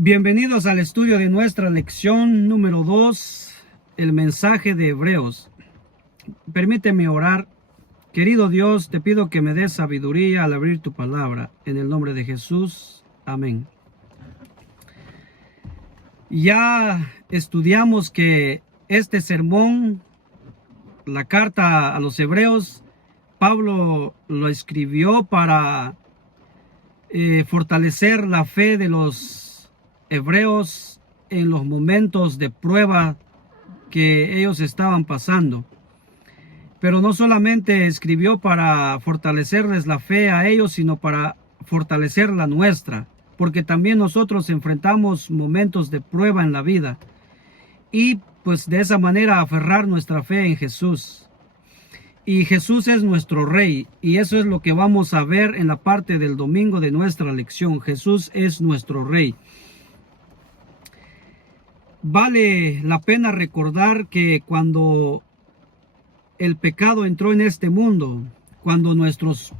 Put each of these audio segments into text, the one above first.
Bienvenidos al estudio de nuestra lección número 2, el mensaje de Hebreos. Permíteme orar. Querido Dios, te pido que me des sabiduría al abrir tu palabra. En el nombre de Jesús. Amén. Ya estudiamos que este sermón, la carta a los Hebreos, Pablo lo escribió para fortalecer la fe de los hebreos en los momentos de prueba que ellos estaban pasando. Pero no solamente escribió para fortalecerles la fe a ellos, sino para fortalecer la nuestra, porque también nosotros enfrentamos momentos de prueba en la vida y pues de esa manera aferrar nuestra fe en Jesús. Y Jesús es nuestro Rey, y eso es lo que vamos a ver en la parte del domingo de nuestra lección. Jesús es nuestro Rey. Vale la pena recordar que cuando el pecado entró en este mundo, cuando nuestros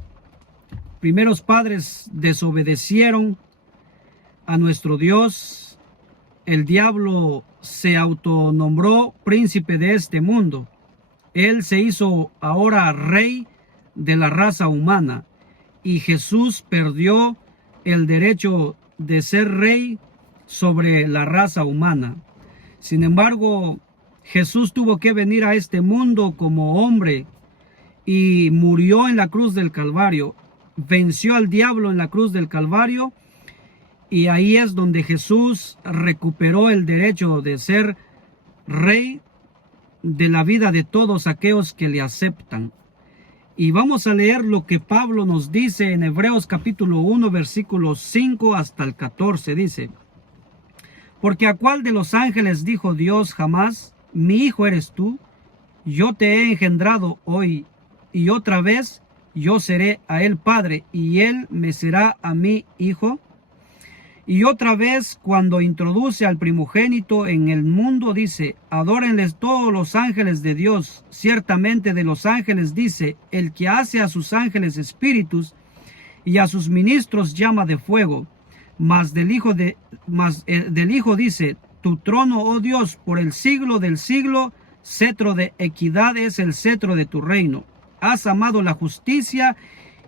primeros padres desobedecieron a nuestro Dios, el diablo se autonombró príncipe de este mundo. Él se hizo ahora rey de la raza humana y Jesús perdió el derecho de ser rey sobre la raza humana. Sin embargo, Jesús tuvo que venir a este mundo como hombre y murió en la cruz del Calvario. Venció al diablo en la cruz del Calvario y ahí es donde Jesús recuperó el derecho de ser rey de la vida de todos aquellos que le aceptan. Y vamos a leer lo que Pablo nos dice en Hebreos capítulo 1, versículos 5 hasta el 14. Dice: porque ¿a cuál de los ángeles dijo Dios jamás: mi hijo eres tú? Yo te he engendrado hoy, y otra vez yo seré a él padre, y él me será a mí hijo. Y otra vez, cuando introduce al primogénito en el mundo, dice: adórenles todos los ángeles de Dios. Ciertamente de los ángeles dice: el que hace a sus ángeles espíritus y a sus ministros llama de fuego. Mas del Hijo dice: tu trono, oh Dios, por el siglo del siglo, cetro de equidad es el cetro de tu reino. Has amado la justicia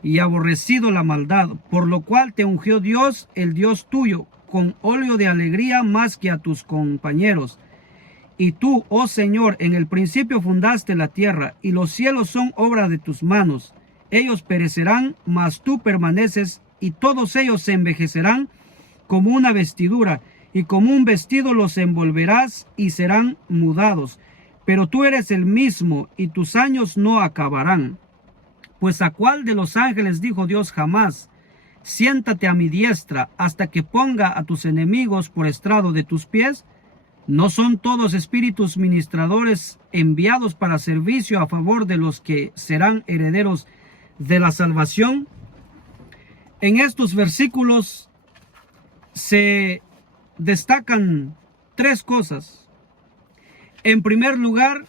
y aborrecido la maldad, por lo cual te ungió Dios, el Dios tuyo, con óleo de alegría más que a tus compañeros. Y tú, oh Señor, en el principio fundaste la tierra, y los cielos son obra de tus manos. Ellos perecerán, mas tú permaneces, y todos ellos se envejecerán como una vestidura, y como un vestido los envolverás y serán mudados. Pero tú eres el mismo, y tus años no acabarán. Pues ¿a cuál de los ángeles dijo Dios jamás: siéntate a mi diestra hasta que ponga a tus enemigos por estrado de tus pies? ¿No son todos espíritus ministradores enviados para servicio a favor de los que serán herederos de la salvación? En estos versículos se destacan tres cosas. En primer lugar,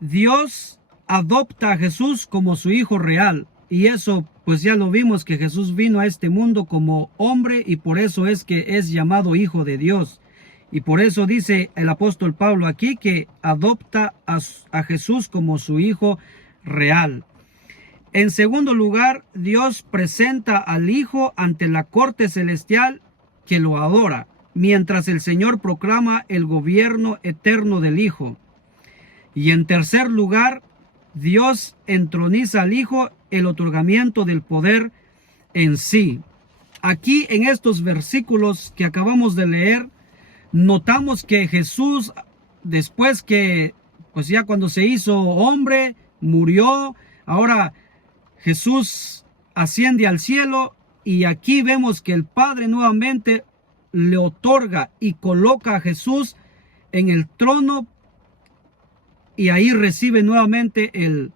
Dios adopta a Jesús como su hijo real, y eso pues ya lo vimos, que Jesús vino a este mundo como hombre y por eso es que es llamado hijo de Dios. Y por eso dice el apóstol Pablo aquí que adopta a Jesús como su hijo real. En segundo lugar, Dios presenta al Hijo ante la corte celestial que lo adora, mientras el Señor proclama el gobierno eterno del Hijo. Y en tercer lugar, Dios entroniza al Hijo el otorgamiento del poder en sí. Aquí en estos versículos que acabamos de leer, notamos que Jesús, después que, pues ya cuando se hizo hombre, murió, ahora Jesús asciende al cielo y aquí vemos que el Padre nuevamente le otorga y coloca a Jesús en el trono y ahí recibe nuevamente el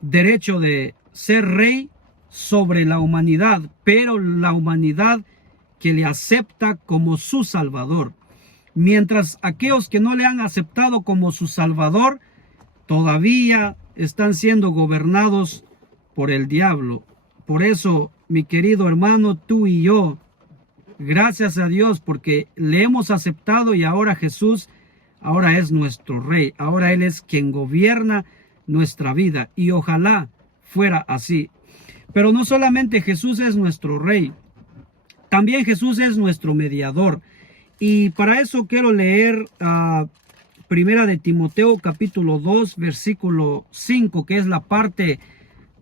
derecho de ser rey sobre la humanidad, pero la humanidad que le acepta como su Salvador. Mientras aquellos que no le han aceptado como su Salvador todavía están siendo gobernados por el diablo. Por eso, mi querido hermano, tú y yo Gracias a Dios porque le hemos aceptado y ahora Jesús, ahora es nuestro Rey. Ahora Él es quien gobierna nuestra vida y ojalá fuera así. Pero no solamente Jesús es nuestro Rey, también Jesús es nuestro mediador. Y para eso quiero leer Primera de Timoteo capítulo 2 versículo 5, que es la parte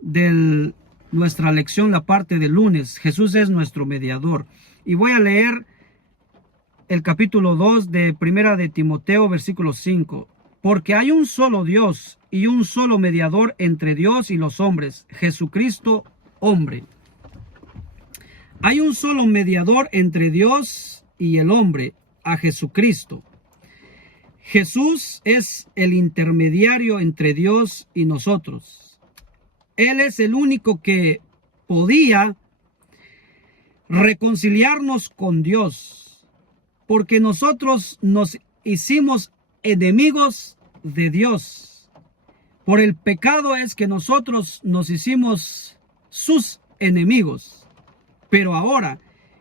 de nuestra lección, la parte del lunes. Jesús es nuestro mediador. Y voy a leer el capítulo 2 de Primera de Timoteo versículo 5. Porque hay un solo Dios y un solo mediador entre Dios y los hombres, Jesucristo hombre. Hay un solo mediador entre Dios y el hombre, a Jesucristo. Jesús es el intermediario entre Dios y nosotros. Él es el único que podía reconciliarnos con Dios, porque nosotros nos hicimos enemigos de Dios. Por el pecado es que nosotros nos hicimos sus enemigos. Pero ahora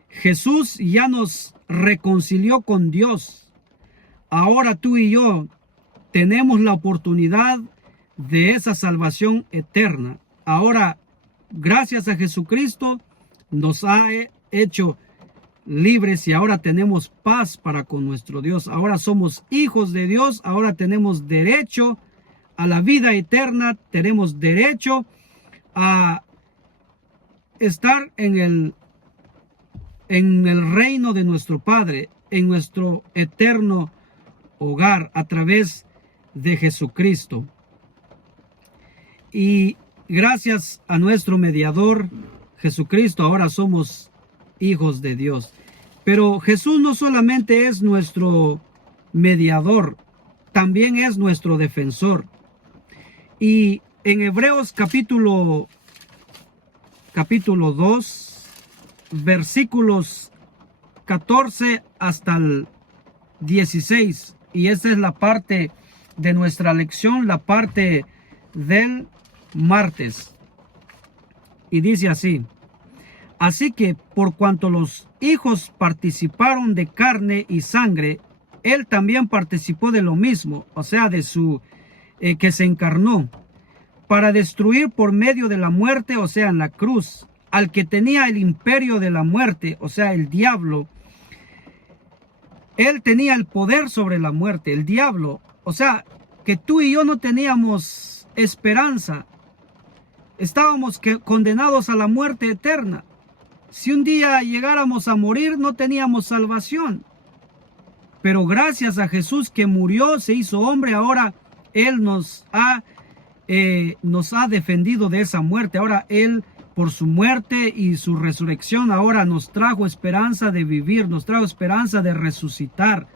Jesús ya nos reconcilió con Dios. Ahora tú y yo tenemos la oportunidad de esa salvación eterna. Ahora, gracias a Jesucristo, nos ha hecho libres y ahora tenemos paz para con nuestro Dios. Ahora somos hijos de Dios. Ahora tenemos derecho a la vida eterna. Tenemos derecho a estar en el reino de nuestro Padre, en nuestro eterno hogar a través de Jesucristo. Y gracias a nuestro mediador Jesucristo, ahora somos hijos de Dios. Pero Jesús no solamente es nuestro mediador, también es nuestro defensor. Y en Hebreos capítulo 2, versículos 14 hasta el 16, y esta es la parte de nuestra lección, la parte del martes, y dice así: así que por cuanto los hijos participaron de carne y sangre, él también participó de lo mismo, o sea, de su que se encarnó para destruir por medio de la muerte, o sea, en la cruz, al que tenía el imperio de la muerte, o sea, el diablo. Él tenía el poder sobre la muerte, el diablo. O sea, que tú y yo no teníamos esperanza. Estábamos condenados a la muerte eterna. Si un día llegáramos a morir, no teníamos salvación. Pero gracias a Jesús que murió, se hizo hombre, ahora Él nos ha defendido de esa muerte. Ahora Él, por su muerte y su resurrección, ahora nos trajo esperanza de vivir, nos trajo esperanza de resucitar.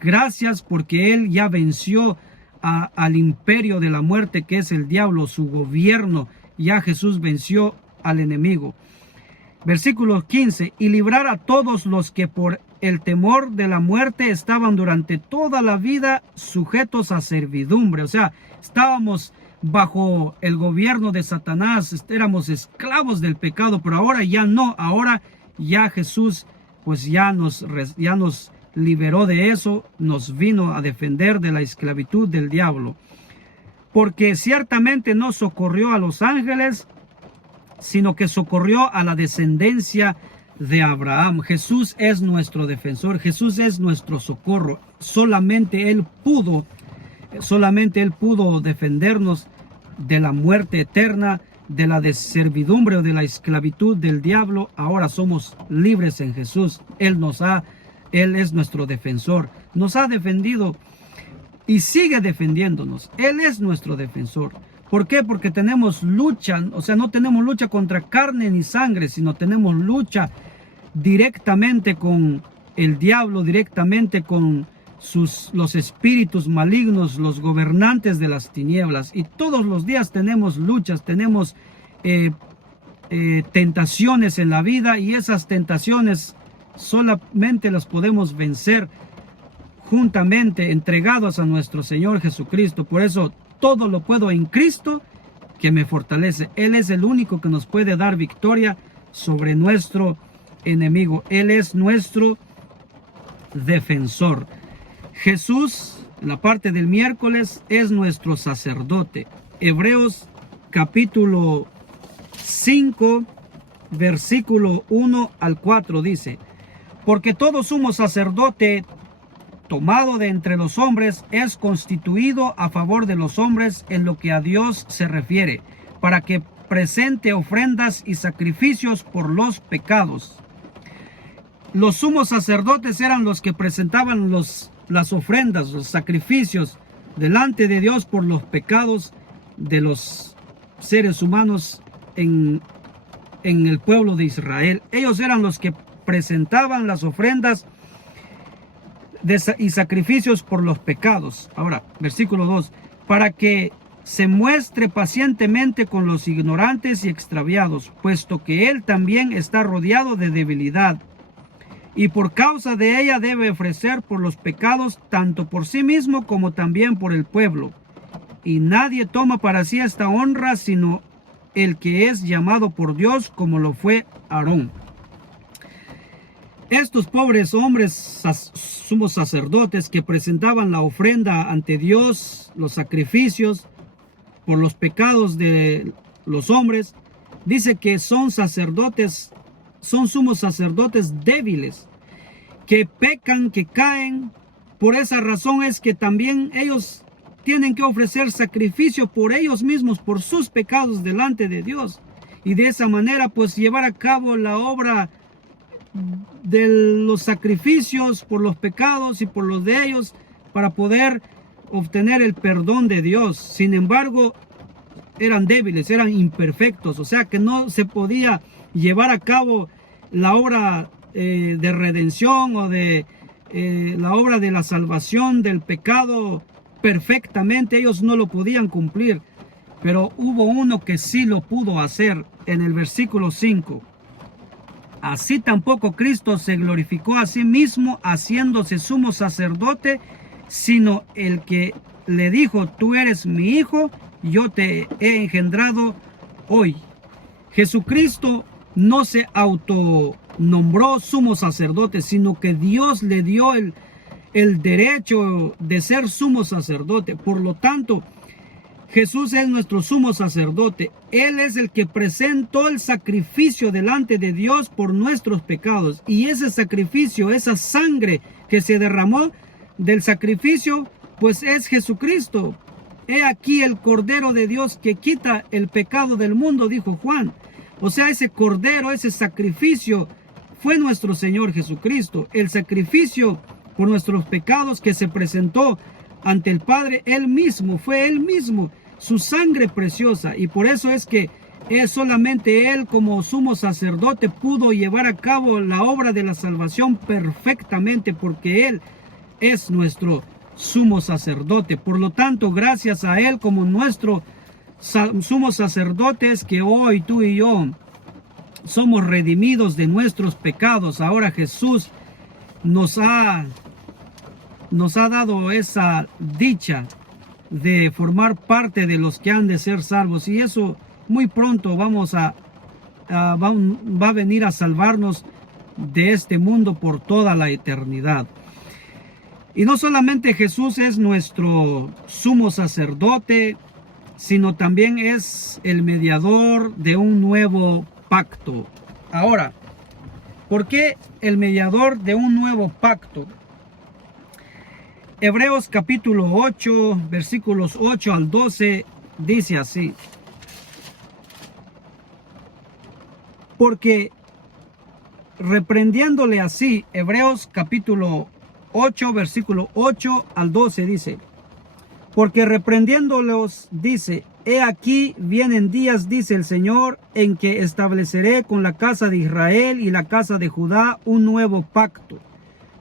Gracias porque Él ya venció al imperio de la muerte, que es el diablo, su gobierno. Ya Jesús venció al enemigo. Versículo 15: y librar a todos los que por el temor de la muerte estaban durante toda la vida sujetos a servidumbre. O sea, estábamos bajo el gobierno de Satanás, éramos esclavos del pecado, pero ahora ya no, ahora ya Jesús pues ya nos liberó de eso, nos vino a defender de la esclavitud del diablo, porque ciertamente no socorrió a los ángeles, sino que socorrió a la descendencia de Abraham. Jesús es nuestro defensor, Jesús es nuestro socorro. Solamente Él pudo defendernos de la muerte eterna, de la servidumbre o de la esclavitud del diablo. Ahora somos libres en Jesús. Él es nuestro defensor. Nos ha defendido y sigue defendiéndonos. Él es nuestro defensor. ¿Por qué? Porque tenemos lucha, o sea, no tenemos lucha contra carne ni sangre, sino tenemos lucha directamente con el diablo, directamente con los espíritus malignos, los gobernantes de las tinieblas. Y todos los días tenemos luchas, tenemos tentaciones en la vida, y esas tentaciones solamente las podemos vencer juntamente entregados a nuestro Señor Jesucristo. Por eso todo lo puedo en Cristo que me fortalece. Él es el único que nos puede dar victoria sobre nuestro enemigo. Él es nuestro defensor. Jesús, en la parte del miércoles, es nuestro sacerdote. Hebreos capítulo 5, versículo 1 al 4 dice: porque todo sumo sacerdote tomado de entre los hombres es constituido a favor de los hombres en lo que a Dios se refiere, para que presente ofrendas y sacrificios por los pecados. Los sumos sacerdotes eran los que presentaban las ofrendas, los sacrificios delante de Dios por los pecados de los seres humanos en el pueblo de Israel. Ellos eran los que presentaban las ofrendas y sacrificios por los pecados. Ahora, versículo 2, para que se muestre pacientemente con los ignorantes y extraviados, puesto que él también está rodeado de debilidad, y por causa de ella debe ofrecer por los pecados, tanto por sí mismo como también por el pueblo. Y nadie toma para sí esta honra, sino el que es llamado por Dios, como lo fue Aarón. Estos pobres hombres sumos sacerdotes que presentaban la ofrenda ante Dios, los sacrificios por los pecados de los hombres, dice que son sacerdotes, son sumos sacerdotes débiles, que pecan, que caen. Por esa razón es que también ellos tienen que ofrecer sacrificio por ellos mismos, por sus pecados delante de Dios. Y de esa manera pues llevar a cabo la obra de los sacrificios por los pecados y por los de ellos, para poder obtener el perdón de Dios. Sin embargo, eran débiles, eran imperfectos, o sea que no se podía llevar a cabo la obra de redención o de la obra de la salvación del pecado perfectamente. Ellos no lo podían cumplir, pero hubo uno que sí lo pudo hacer. En el versículo 5, así tampoco Cristo se glorificó a sí mismo haciéndose sumo sacerdote, sino el que le dijo: tú eres mi hijo, yo te he engendrado hoy. Jesucristo no se autonombró sumo sacerdote, sino que Dios le dio el derecho de ser sumo sacerdote. Por lo tanto, Jesús es nuestro sumo sacerdote. Él es el que presentó el sacrificio delante de Dios por nuestros pecados. Y ese sacrificio, esa sangre que se derramó del sacrificio, pues es Jesucristo. He aquí el Cordero de Dios que quita el pecado del mundo, dijo Juan. O sea, ese Cordero, ese sacrificio fue nuestro Señor Jesucristo. El sacrificio por nuestros pecados que se presentó ante el Padre, Él mismo, fue Él mismo, su sangre preciosa. Y por eso es que solamente Él, como sumo sacerdote, pudo llevar a cabo la obra de la salvación perfectamente, porque Él es nuestro sumo sacerdote. Por lo tanto, gracias a Él como nuestro sumo sacerdote, es que hoy tú y yo somos redimidos de nuestros pecados. Ahora Jesús nos ha dado esa dicha de formar parte de los que han de ser salvos, y eso muy pronto va a venir a salvarnos de este mundo por toda la eternidad. Y no solamente Jesús es nuestro sumo sacerdote, sino también es el mediador de un nuevo pacto. Ahora, ¿por qué el mediador de un nuevo pacto? Hebreos capítulo 8, versículos 8 al 12, dice así: porque reprendiéndole así, Hebreos capítulo 8, versículo 8 al 12 dice: porque reprendiéndolos dice: he aquí vienen días, dice el Señor, en que estableceré con la casa de Israel y la casa de Judá un nuevo pacto,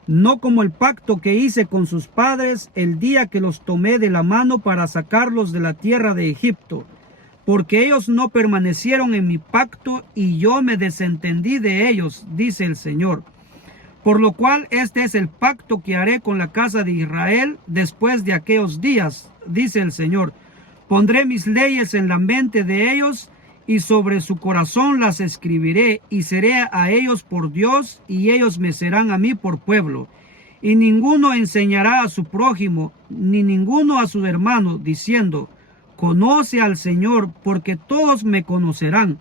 no como el pacto que hice con sus padres el día que los tomé de la mano para sacarlos de la tierra de Egipto, porque ellos no permanecieron en mi pacto y yo me desentendí de ellos, dice el Señor. Por lo cual este es el pacto que haré con la casa de Israel después de aquellos días, dice el Señor. Pondré mis leyes en la mente de ellos y sobre su corazón las escribiré, y seré a ellos por Dios, y ellos me serán a mí por pueblo. Y ninguno enseñará a su prójimo, ni ninguno a su hermano, diciendo, conoce al Señor, porque todos me conocerán,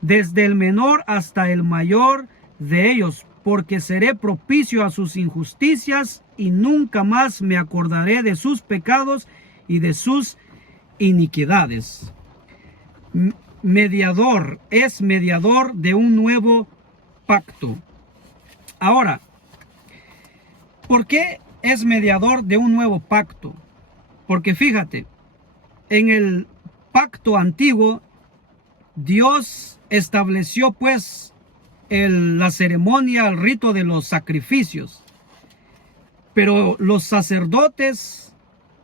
desde el menor hasta el mayor de ellos, porque seré propicio a sus injusticias, y nunca más me acordaré de sus pecados y de sus iniquidades. Mediador, es mediador de un nuevo pacto. Ahora, ¿por qué es mediador de un nuevo pacto? Porque fíjate, en el pacto antiguo, Dios estableció pues la ceremonia, el rito de los sacrificios. Pero los sacerdotes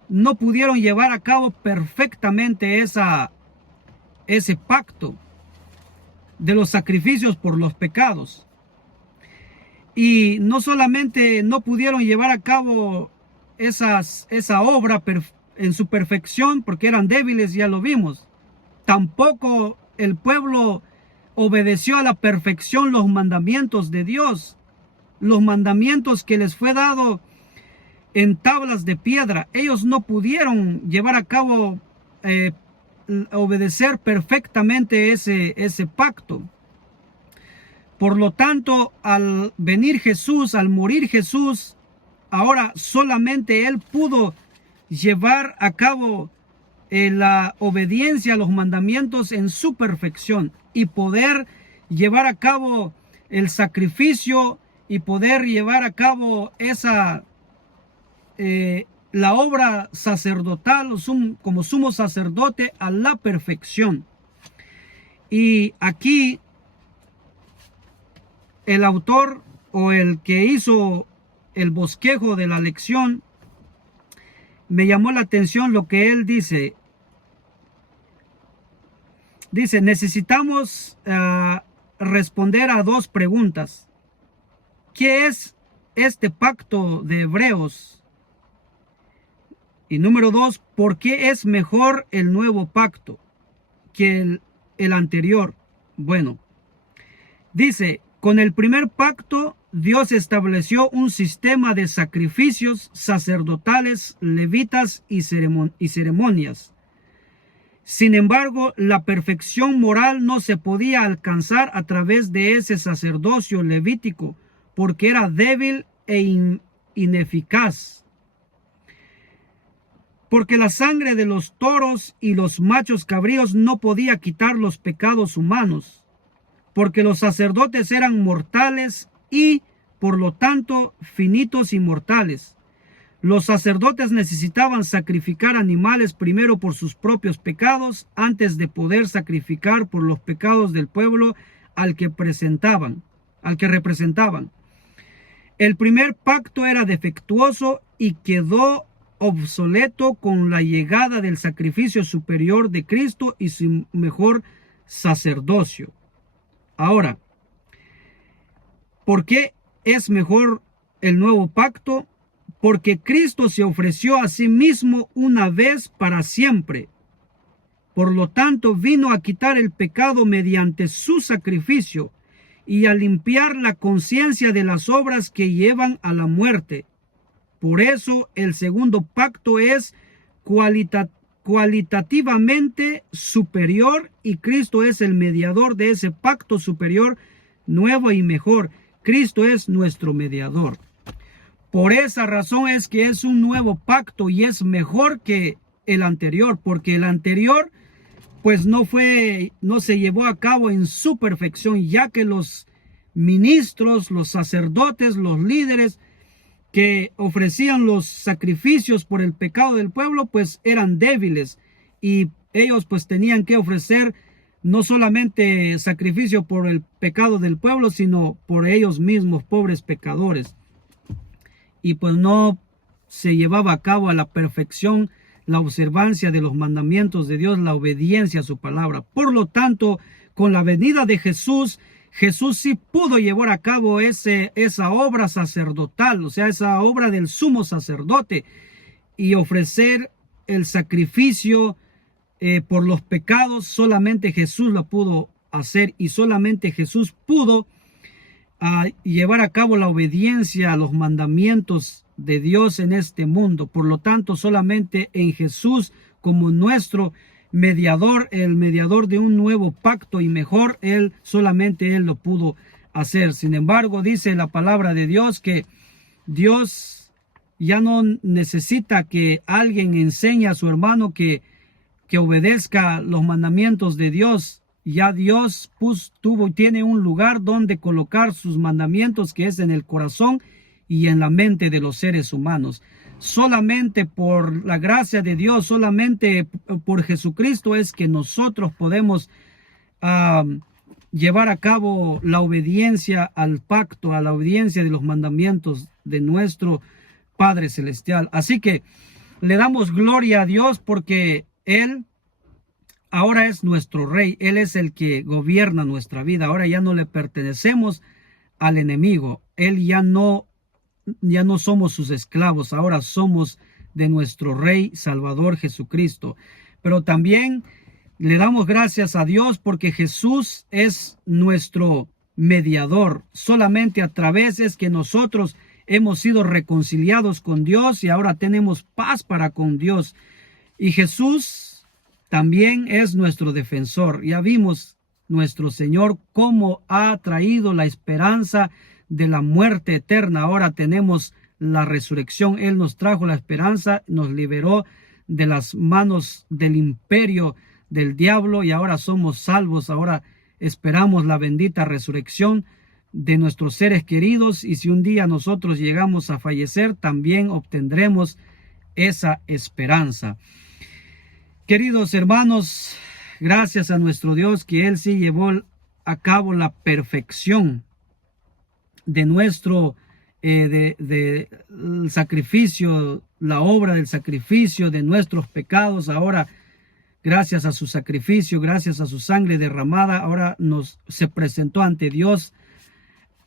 no pudieron llevar a cabo perfectamente ese pacto de los sacrificios por los pecados. Y no solamente no pudieron llevar a cabo esa obra en su perfección, porque eran débiles, ya lo vimos. Tampoco el pueblo obedeció a la perfección los mandamientos de Dios, los mandamientos que les fue dado en tablas de piedra. Ellos no pudieron llevar a cabo, obedecer perfectamente ese pacto. Por lo tanto, al venir Jesús, al morir Jesús, ahora solamente Él pudo llevar a cabo la obediencia a los mandamientos en su perfección, y poder llevar a cabo el sacrificio, y poder llevar a cabo la obra sacerdotal como sumo sacerdote a la perfección. Y aquí el autor, o el que hizo el bosquejo de la lección, me llamó la atención lo que él dice. Dice, necesitamos responder a dos preguntas. ¿Qué es este pacto de Hebreos? Y número dos, ¿por qué es mejor el nuevo pacto que el anterior? Bueno, dice, con el primer pacto, Dios estableció un sistema de sacrificios sacerdotales, levitas y ceremonias. Sin embargo, la perfección moral no se podía alcanzar a través de ese sacerdocio levítico, porque era débil e ineficaz. Porque la sangre de los toros y los machos cabríos no podía quitar los pecados humanos, porque los sacerdotes eran mortales y, por lo tanto, finitos y mortales. Los sacerdotes necesitaban sacrificar animales primero por sus propios pecados, antes de poder sacrificar por los pecados del pueblo al que representaban. El primer pacto era defectuoso y quedó obsoleto con la llegada del sacrificio superior de Cristo y su mejor sacerdocio. Ahora, ¿por qué es mejor el nuevo pacto? Porque Cristo se ofreció a sí mismo una vez para siempre. Por lo tanto, vino a quitar el pecado mediante su sacrificio y a limpiar la conciencia de las obras que llevan a la muerte. Por eso, el segundo pacto es cualitativamente superior, y Cristo es el mediador de ese pacto superior, nuevo y mejor. Cristo es nuestro mediador. Por esa razón es que es un nuevo pacto y es mejor que el anterior, porque el anterior pues no se llevó a cabo en su perfección, ya que los ministros, los sacerdotes, los líderes que ofrecían los sacrificios por el pecado del pueblo pues eran débiles, y ellos pues tenían que ofrecer no solamente sacrificio por el pecado del pueblo, sino por ellos mismos, pobres pecadores. Y pues no se llevaba a cabo a la perfección la observancia de los mandamientos de Dios, la obediencia a su palabra. Por lo tanto, con la venida de Jesús, Jesús sí pudo llevar a cabo esa obra sacerdotal, o sea, esa obra del sumo sacerdote, y ofrecer el sacrificio por los pecados, solamente Jesús lo pudo hacer y solamente Jesús pudo llevar a cabo la obediencia a los mandamientos de Dios en este mundo. Por lo tanto, solamente en Jesús como nuestro mediador, el mediador de un nuevo pacto y mejor, solamente Él lo pudo hacer. Sin embargo, dice la palabra de Dios que Dios ya no necesita que alguien enseñe a su hermano que obedezca los mandamientos de Dios. Ya Dios tiene un lugar donde colocar sus mandamientos, que es en el corazón y en la mente de los seres humanos. Solamente por la gracia de Dios, solamente por Jesucristo es que nosotros podemos llevar a cabo la obediencia al pacto, a la obediencia de los mandamientos de nuestro Padre Celestial. Así que le damos gloria a Dios porque Él ahora es nuestro Rey. Él es el que gobierna nuestra vida. Ahora ya no le pertenecemos al enemigo. Él ya no somos sus esclavos. Ahora somos de nuestro Rey Salvador Jesucristo. Pero también le damos gracias a Dios porque Jesús es nuestro mediador. Solamente a través es que nosotros hemos sido reconciliados con Dios y ahora tenemos paz para con Dios. Y Jesús también es nuestro defensor. Ya vimos nuestro Señor cómo ha traído la esperanza de la muerte eterna. Ahora tenemos la resurrección. Él nos trajo la esperanza, nos liberó de las manos del imperio del diablo y ahora somos salvos. Ahora esperamos la bendita resurrección de nuestros seres queridos y si un día nosotros llegamos a fallecer, también obtendremos esa esperanza. Queridos hermanos, gracias a nuestro Dios que Él sí llevó a cabo la perfección de nuestro el sacrificio, la obra del sacrificio de nuestros pecados. Ahora, gracias a su sacrificio, gracias a su sangre derramada, ahora se presentó ante Dios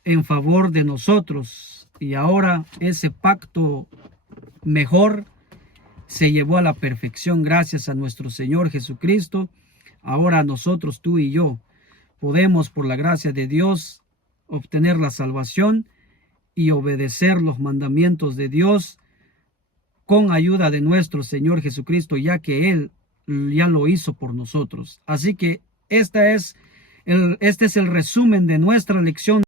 en favor de nosotros. Y ahora ese pacto mejor se llevó a la perfección gracias a nuestro Señor Jesucristo. Ahora nosotros, tú y yo, podemos por la gracia de Dios obtener la salvación y obedecer los mandamientos de Dios con ayuda de nuestro Señor Jesucristo, ya que Él ya lo hizo por nosotros. Así que este es el resumen de nuestra lección.